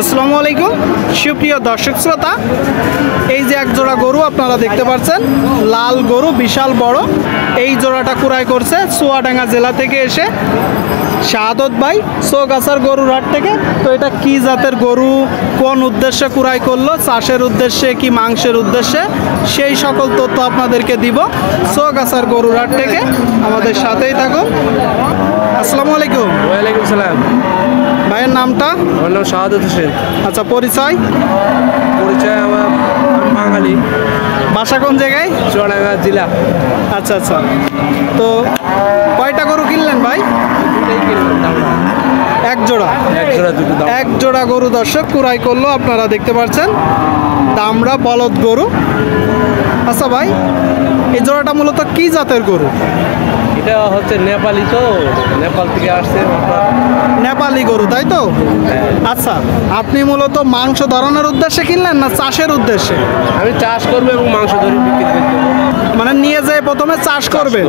আসসালামু আলাইকুম সুপ্রিয় দর্শক শ্রোতা, এই যে এক জোড়া গরু আপনারা দেখতে পাচ্ছেন, লাল গরু বিশাল বড়। এই জোড়াটা ক্রয় করছে চুয়াডাঙ্গা জেলা থেকে এসে শাহাদত ভাই চৌগাছার গরুর হাট থেকে। তো এটা কি জাতের গরু, কোন উদ্দেশ্যে ক্রয় করলো, চাষের উদ্দেশ্যে কি মাংসের উদ্দেশ্যে, সেই সকল তথ্য আপনাদেরকে দিব চৌগাছার গরুর হাট থেকে। আমাদের সাথেই থাকুন। আসসালামু আলাইকুম। ওয়ালাইকুম সালাম। ভাইয়ের নামটা? আমার নাম শাহাদত হোসেন। আচ্ছা, পরিচয়? পরিচয় আমার বাঙালি। বাসা কোন জায়গায়? চুয়াডাঙ্গা জেলা। আচ্ছা আচ্ছা। তো কয়টা গরু কিনলেন ভাই? এক জোড়া। এক জোড়া গরু দর্শক ক্রয় করলো, আপনারা দেখতে পাচ্ছেন, দামড়া বলদ গরু। আচ্ছা ভাই, এই জোড়াটা মূলত কি জাতের গরু? এটা হচ্ছে নেপালি, তো নেপাল থেকে আসছে। নেপালি গরু, তাই তো? আচ্ছা, আপনি মূলত মাংস ধরানোর উদ্দেশ্যে কিনলেন না চাষের উদ্দেশ্যে? আমি চাষ করবো এবং মাংস ধরে বিক্রি করবো। মানে নিয়ে যেয়ে প্রথমে চাষ করবেন,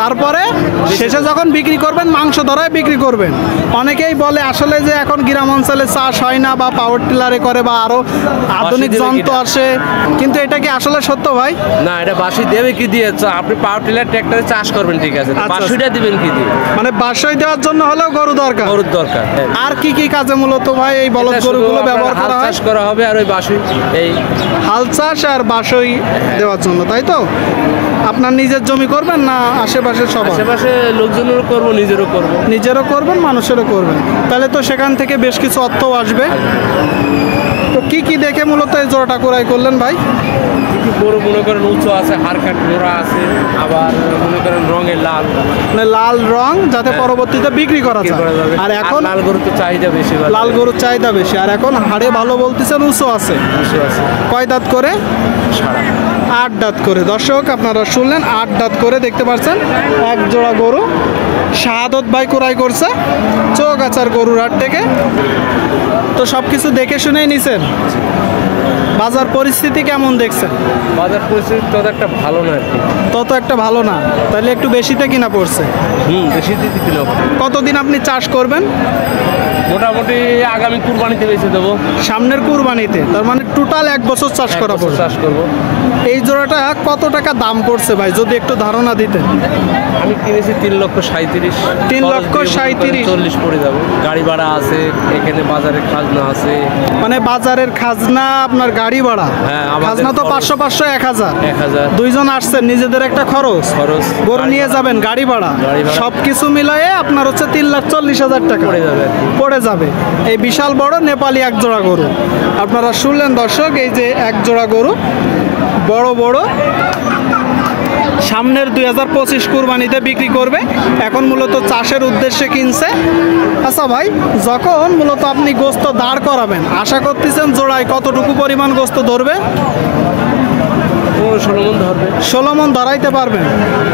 তারপরে শেষে যখন বিক্রি করবেন মাংস ধরায় বিক্রি করবেন। অনেকেই বলে আসলে যে এখন গ্রাম অঞ্চলে চাষ হয় না, বা পাওয়ার টিলারে করে, বা আরো আধুনিক যন্ত্র আসে, কিন্তু এটা কি আসলে সত্য ভাই? না, এটা বাঁশি দেবে কি দিয়ে? আপনি পাওয়ার টিলার ট্র্যাক্টরে চাষ করবেন, ঠিক আছে, বাঁশিটা দিবেন কি দিয়ে? মানে বাঁশই দেওয়ার জন্য হলেও গরু দরকার। গরুর দরকার। আর কি কি কাজে মূলত ভাই এই বলদ গরুগুলো ব্যবহার করা হয়? চাষ করা হবে আর ওই বাঁশি, এই হাল চাষ আর বাঁশই দেওয়ার জন্য, তাই তো? আপনার নিজের জমি করবেন না আশেপাশে সবার? আশেপাশে লোকজনেরও করবো, নিজেরও করবো। নিজেরও করবেন, মানুষেরও করবেন, তাহলে তো সেখান থেকে বেশ কিছু অর্থও আসবে। তো কি কি দেখে মূলত এই জোড়াটা ক্রয় করলেন ভাই? গরু মনে করেন উঁচু আছে, হাড়কাট মোড়া আছে, আবার মনে করেন রঙের লাল, মানে লাল রং, যাতে পরবর্তীতে বিক্রি করা যায়। আর এখন লাল গরু তো চাহিদা বেশি, লাল গরুর চাহিদা বেশি। আর এখন হাড়ে ভালো বলতেছেন, উঁচু আছে। কয় দাঁত করে? 8 দাঁত করে। দর্শক আপনারা শুনলেন, 8 দাঁত করে, দেখতে পাচ্ছেন এক জোড়া গরু শাহাদত ভাই ক্রয় করছে চৌগাছার গরুর হাট থেকে। তো সব কিছু দেখে শুনেই নিছেন। বাজার পরিস্থিতি কেমন দেখছেন? বাজার পরিস্থিতি তত একটা ভালো না আর কি। তত একটা ভালো না, তাহলে একটু বেশিতে কিনা পড়ছে। বেশিতে কিনা। কতদিন আপনি চাষ করবেন? মোটামুটি আগামী কুরবানিতে বেঁচে দেবো। সামনের কুরবানিতে, তার মানে টোটাল 1 বছর চাষ করা পড়বে। চাষ করবো। এই জোড়াটা কত টাকা দাম পড়ছে ভাই, যদি একটু ধারণা দিতেন? আমি কিনেছি 3,37,000। 3,37,000। 40 পড়ে যাবে। গাড়ি ভাড়া আছে, এখানে বাজারের খাজনা আছে। মানে বাজারের খাজনা, আপনার গাড়ি ভাড়া, খাজনা তো 500 1,000। দুইজন আসছেন, নিজেদের একটা খরচ, গরু নিয়ে যাবেন, গাড়ি ভাড়া, সবকিছু মিলিয়ে আপনার হচ্ছে 3,40,000 টাকা পড়ে যাবে। এই বিশাল বড় নেপালি এক জোড়া গরু আপনারা শুনলেন দর্শক। এই যে এক জোড়া গরু বড় বড়, সামনের 2025 কুরবানিতে বিক্রি করবে, এখন মূলত চাষের উদ্দেশ্যে কিনছে। আচ্ছা ভাই, যখন মূলত আপনি গোস্ত দাঁড় করাবেন, আশা করতেছেন জোড়ায় কতটুকু পরিমাণ গোস্ত ধরবে? 16 মণ ধরবে। 16 মণ ধরাইতে পারবেন?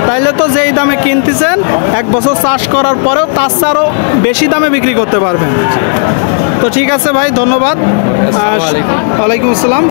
তাইলে তো যেই দামে কিনতেছেন 1 বছর চাষ করার পরেও তার চেয়ে আরও বেশি দামে বিক্রি করতে পারবেন। তো ঠিক আছে ভাই, ধন্যবাদ। ওয়ালাইকুম আসসালাম।